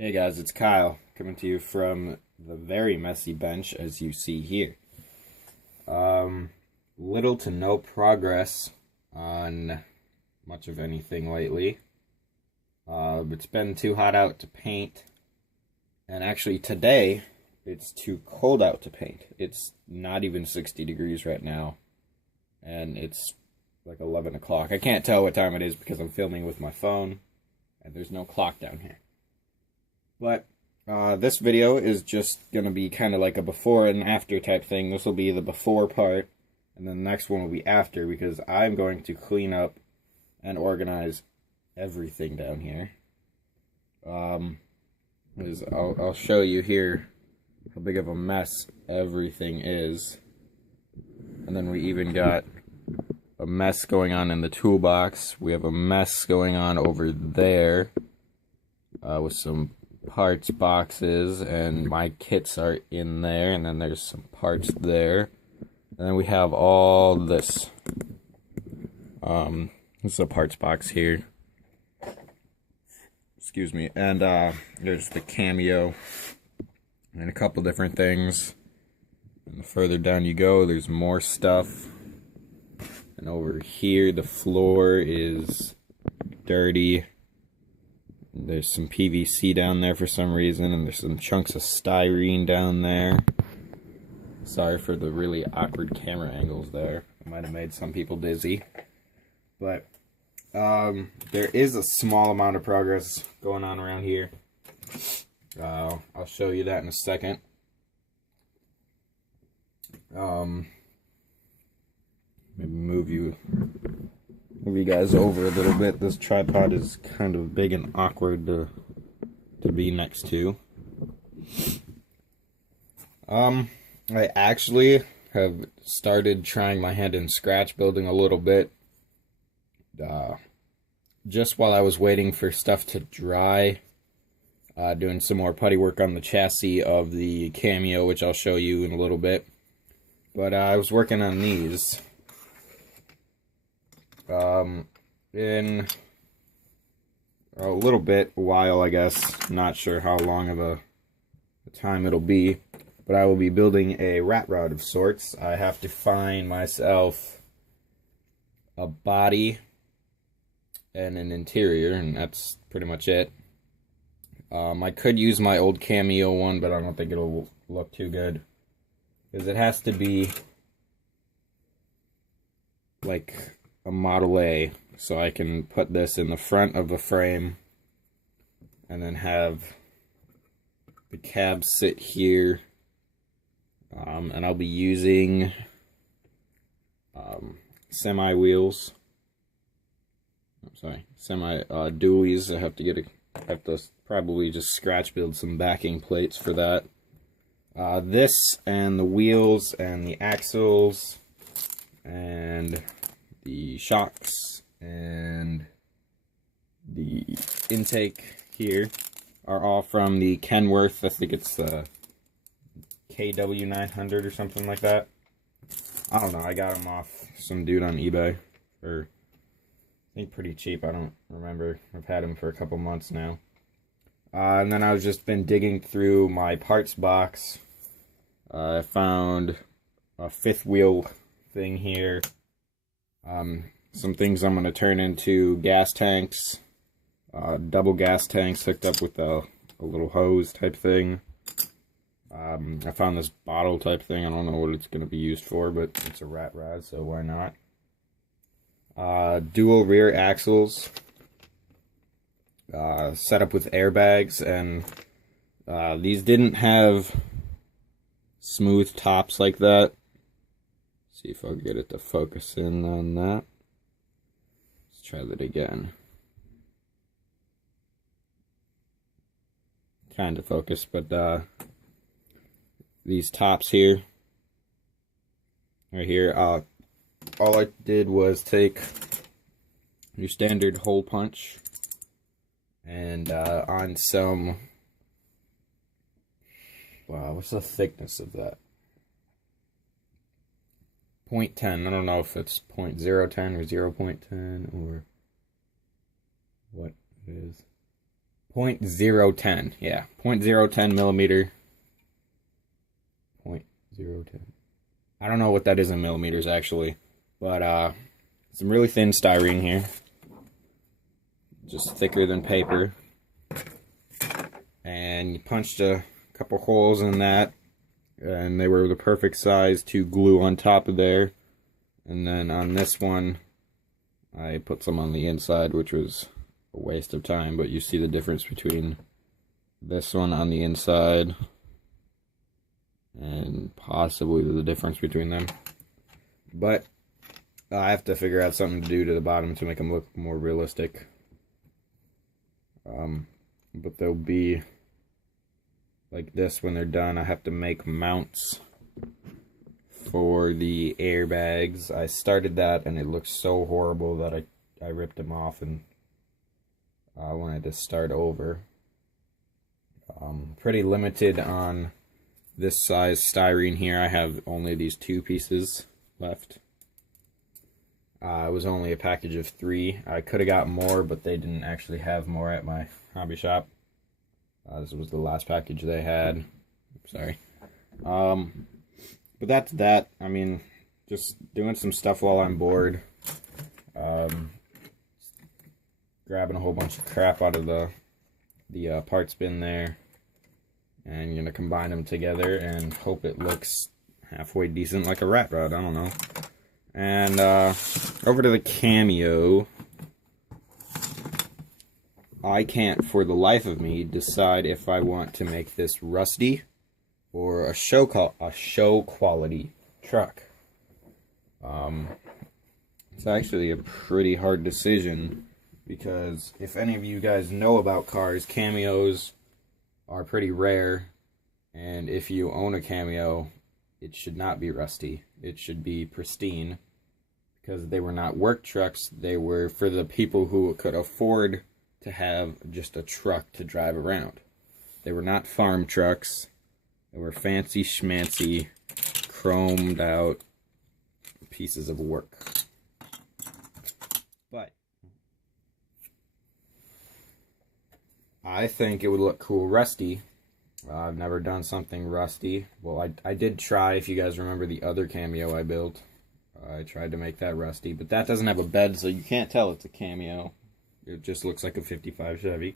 Hey guys, it's Kyle coming to you from the very messy bench as you see here. Little to no progress on much of anything lately. It's been too hot out to paint, and actually today it's too cold out to paint. It's not even 60 degrees right now, and it's like 11 o'clock. I can't tell what time it is because I'm filming with my phone, and there's no clock down here. But this video is just going to be kind of like a before and after type thing. This will be the before part, and then the next one will be after, because I'm going to clean up and organize everything down here. I'll show you here how big of a mess everything is. And then we even got a mess going on in the toolbox. We have a mess going on over there with some parts boxes, and my kits are in there, and then there's some parts there, and then we have all this. This is a parts box here. Excuse me. And there's the Cameo and a couple different things. And the further down you go, there's more stuff. And over here, the floor is dirty. There's some PVC down there for some reason, and there's some chunks of styrene down there. Sorry for the really awkward camera angles there. It might have made some people dizzy. But there is a small amount of progress going on around here. I'll show you that in a second. Maybe move you guys over a little bit. This tripod is kind of big and awkward to be next to. I actually have started trying my hand in scratch building a little bit. Just while I was waiting for stuff to dry, doing some more putty work on the chassis of the Cameo, which I'll show you in a little bit. But I was working on these. In a little bit, a while, I guess. Not sure how long of a time it'll be, but I will be building a rat rod of sorts. I have to find myself a body and an interior, and that's pretty much it. I could use my old Cameo one, but I don't think it'll look too good, because it has to be like a Model A, so I can put this in the front of the frame and then have the cab sit here, and I'll be using semi wheels. I'm sorry, semi dualies. I have to probably just scratch build some backing plates for that. This and the wheels and the axles and the shocks and the intake here are all from the Kenworth. I think it's the KW900 or something like that. I don't know. I got them off some dude on eBay for, I think, pretty cheap. I don't remember. I've had them for a couple months now. And then I've just been digging through my parts box. I found a fifth wheel thing here. Some things I'm going to turn into gas tanks, double gas tanks hooked up with a little hose type thing. I found this bottle type thing. I don't know what it's going to be used for, but it's a rat rod, so why not? Dual rear axles, set up with airbags, and these didn't have smooth tops like that. See if I'll get it to focus in on that. Let's try that again. Kind of focus, but these tops here, right here, all I did was take your standard hole punch and on some, wow, what's the thickness of that? 0.10. I don't know if it's 0.010 or 0.10 or what it is. .010, yeah, .010 millimeter. .010. I don't know what that is in millimeters actually, but some really thin styrene here, just thicker than paper, and you punched a couple holes in that, and they were the perfect size to glue on top of there. And then on this one, I put some on the inside, which was a waste of time, but you see the difference between this one on the inside and possibly the difference between them. But I have to figure out something to do to the bottom to make them look more realistic. But they'll be like this when they're done. I have to make mounts for the airbags. I started that and it looked so horrible that I ripped them off and wanted to start over. Pretty limited on this size styrene here. I have only these 2 pieces left. It was only a package of 3. I could have got more, but they didn't actually have more at my hobby shop. This was the last package they had. Sorry. But that's that. I mean, just doing some stuff while I'm bored. Grabbing a whole bunch of crap out of the parts bin there. And gonna combine them together and hope it looks halfway decent like a rat rod. I don't know. And over to the Cameo. I can't for the life of me decide if I want to make this rusty or a show quality truck. It's actually a pretty hard decision because if any of you guys know about cars, Cameos are pretty rare, and if you own a Cameo, it should not be rusty. It should be pristine because they were not work trucks. They were for the people who could afford to have just a truck to drive around. They were not farm trucks. They were fancy schmancy, chromed out pieces of work. But I think it would look cool rusty. I've never done something rusty. Well, I did try, if you guys remember the other Cameo I built. I tried to make that rusty, but that doesn't have a bed, so you can't tell it's a Cameo. It just looks like a 55 Chevy.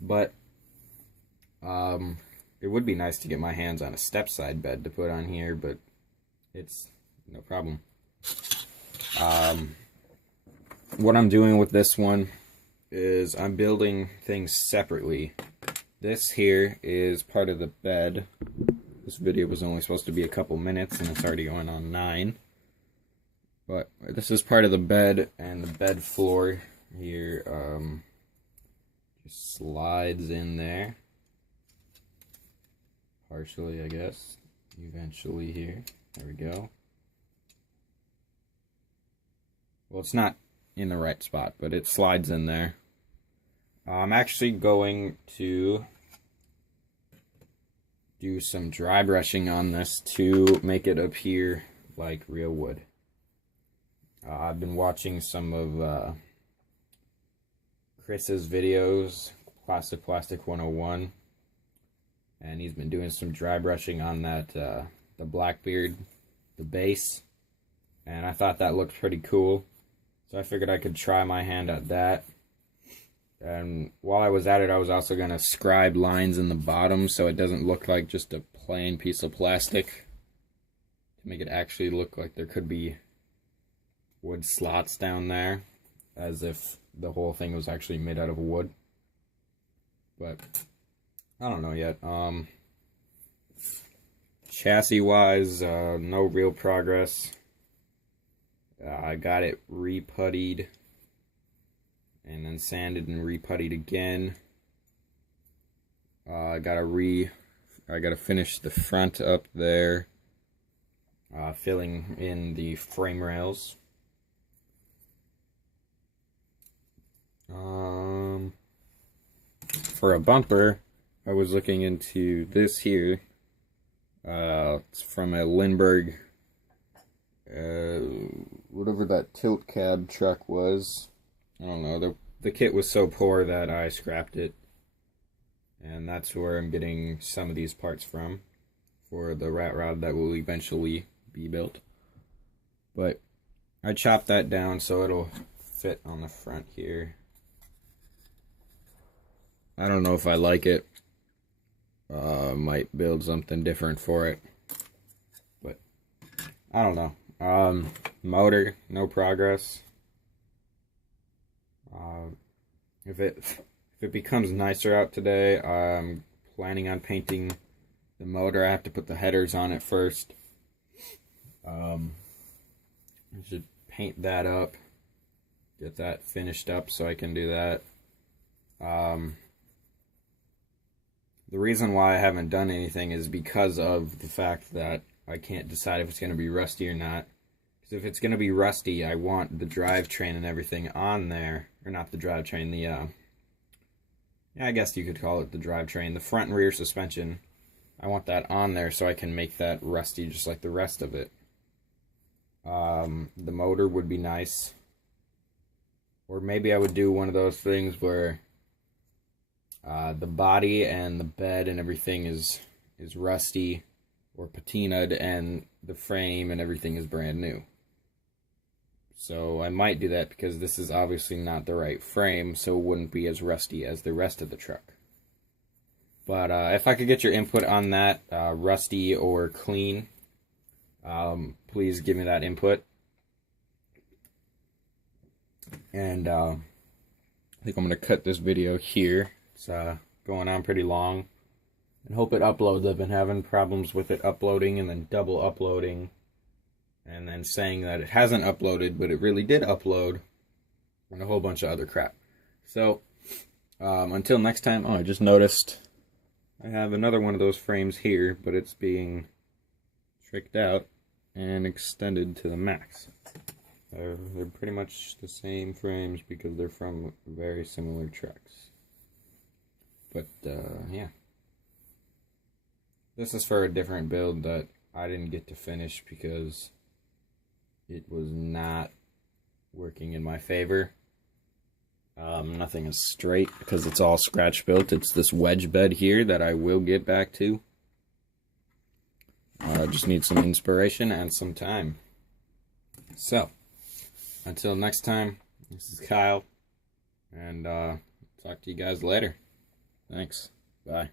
But it would be nice to get my hands on a step side bed to put on here, but it's no problem. What I'm doing with this one is I'm building things separately. This here is part of the bed. This video was only supposed to be a couple minutes and it's already going on 9. But this is part of the bed, and the bed floor here just slides in there. Partially, I guess. Eventually here. There we go. Well, it's not in the right spot, but it slides in there. I'm actually going to do some dry brushing on this to make it appear like real wood. I've been watching some of Chris's videos, Plastic 101, and he's been doing some dry brushing on that the Blackbeard, the base, and I thought that looked pretty cool, so I figured I could try my hand at that. And while I was at it, I was also going to scribe lines in the bottom so it doesn't look like just a plain piece of plastic, to make it actually look like there could be wood slots down there, as if the whole thing was actually made out of wood. But I don't know yet. Chassis wise, no real progress. I got it re-puttied and then sanded and re-puttied again. I gotta finish the front up there, filling in the frame rails. For a bumper, I was looking into this here. It's from a Lindbergh, whatever that tilt cab truck was. I don't know. The kit was so poor that I scrapped it. and that's where I'm getting some of these parts from for the rat rod that will eventually be built. But I chopped that down so it'll fit on the front here. I don't know if I like it. Might build something different for it, but I don't know. Motor, no progress. If it becomes nicer out today, I'm planning on painting the motor. I have to put the headers on it first. I should paint that up, get that finished up so I can do that. The reason why I haven't done anything is because of the fact that I can't decide if it's going to be rusty or not. Because if it's going to be rusty, I want the drivetrain and everything on there. Or not the drivetrain, yeah, I guess you could call it the drivetrain. The front and rear suspension, I want that on there so I can make that rusty just like the rest of it. The motor would be nice. Or maybe I would do one of those things where the body and the bed and everything is rusty or patinaed, and the frame and everything is brand new. So I might do that because this is obviously not the right frame, so it wouldn't be as rusty as the rest of the truck. But if I could get your input on that, rusty or clean, please give me that input. And I think I'm going to cut this video here. It's going on pretty long. And hope it uploads. I've been having problems with it uploading and then double uploading. And then saying that it hasn't uploaded, but it really did upload. And a whole bunch of other crap. So, until next time. Oh, I just noticed I have another one of those frames here, but it's being tricked out and extended to the max. They're pretty much the same frames because they're from very similar trucks. But, yeah. This is for a different build that I didn't get to finish because it was not working in my favor. Nothing is straight because it's all scratch built. It's this wedge bed here that I will get back to. I just need some inspiration and some time. So, until next time, this is Kyle, and talk to you guys later. Thanks. Bye.